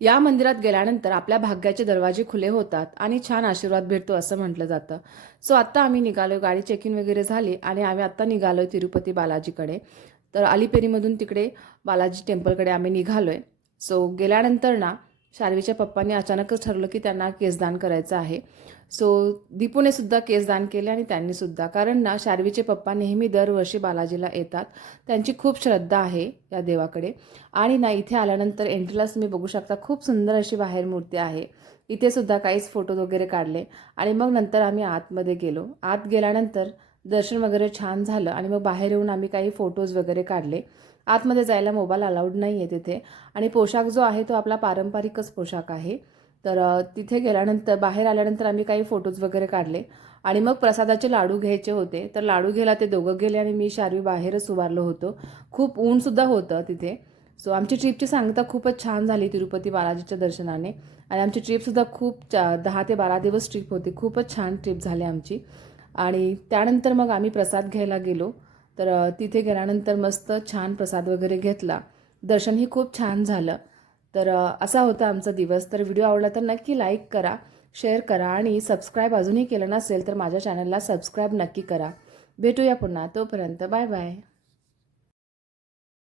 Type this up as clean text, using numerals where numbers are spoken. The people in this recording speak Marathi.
या मंदिरात गेल्यानंतर आपल्या भाग्याचे दरवाजे खुले होतात आणि छान आशीर्वाद भेटतो असं म्हटलं जातं. सो आत्ता आम्ही निघालो, गाडी चेकिंग वगैरे झाली आणि आम्ही आत्ता निघालो आहे तिरुपती बालाजीकडे. तर अलिपेरीमधून तिकडे बालाजी टेम्पलकडे आम्ही निघालो आहे. सो गेल्यानंतर ना शार्वीच्या पप्पांनी अचानकच ठरवलं की त्यांना केसदान करायचं आहे. सो दीपूने सुद्धा केसदान केले आणि त्यांनी सुद्धा, कारण ना शार्वीचे पप्पा नेहमी दरवर्षी बालाजीला येतात. त्यांची खूप श्रद्धा आहे या देवाकडे. आणि ना इथे आल्यानंतर एंट्रीलाच तुम्ही बघू शकता खूप सुंदर अशी बाहेर मूर्ती आहे. इथे सुद्धा काहीच फोटो वगैरे काढले आणि मग नंतर आम्ही आतमध्ये गेलो. आत गेल्यानंतर दर्शन वगैरे छान झालं आणि मग बाहेर येऊन आम्ही काही फोटोज वगैरे काढले. आतमध्ये जायला मोबाईल अलाउड नाही आहे तिथे आणि पोशाख जो आहे तो आपला पारंपरिकच पोशाख आहे. तर तिथे गेल्यानंतर बाहेर आल्यानंतर आम्ही काही फोटोज वगैरे काढले आणि मग प्रसादाचे लाडू घ्यायचे होते. तर लाडू घ्यायला ते दोघं गेले आणि मी शार्वी बाहेरच उभारलो होतो. खूप ऊनसुद्धा होतं तिथे. सो आमची ट्रिपची सांगता खूपच छान झाली तिरुपती बालाजीच्या दर्शनाने आणि आमची ट्रिपसुद्धा खूप 10 ते 12 दिवस ट्रिप होती. खूपच छान ट्रिप झाली आमची. आणि त्यानंतर मग आम्ही प्रसाद घ्यायला गेलो. तर तिथे गेल्यानंतर मस्त छान प्रसाद वगैरे घेतला. दर्शनही खूप छान झालं. तर असा होता आमचा दिवस. तर व्हिडिओ आवडला तर नक्की लाईक करा, शेअर करा आणि सबस्क्राईब अजूनही केलं नसेल तर माझ्या चॅनलला सबस्क्राईब नक्की करा. भेटूया पुन्हा. तोपर्यंत बाय बाय.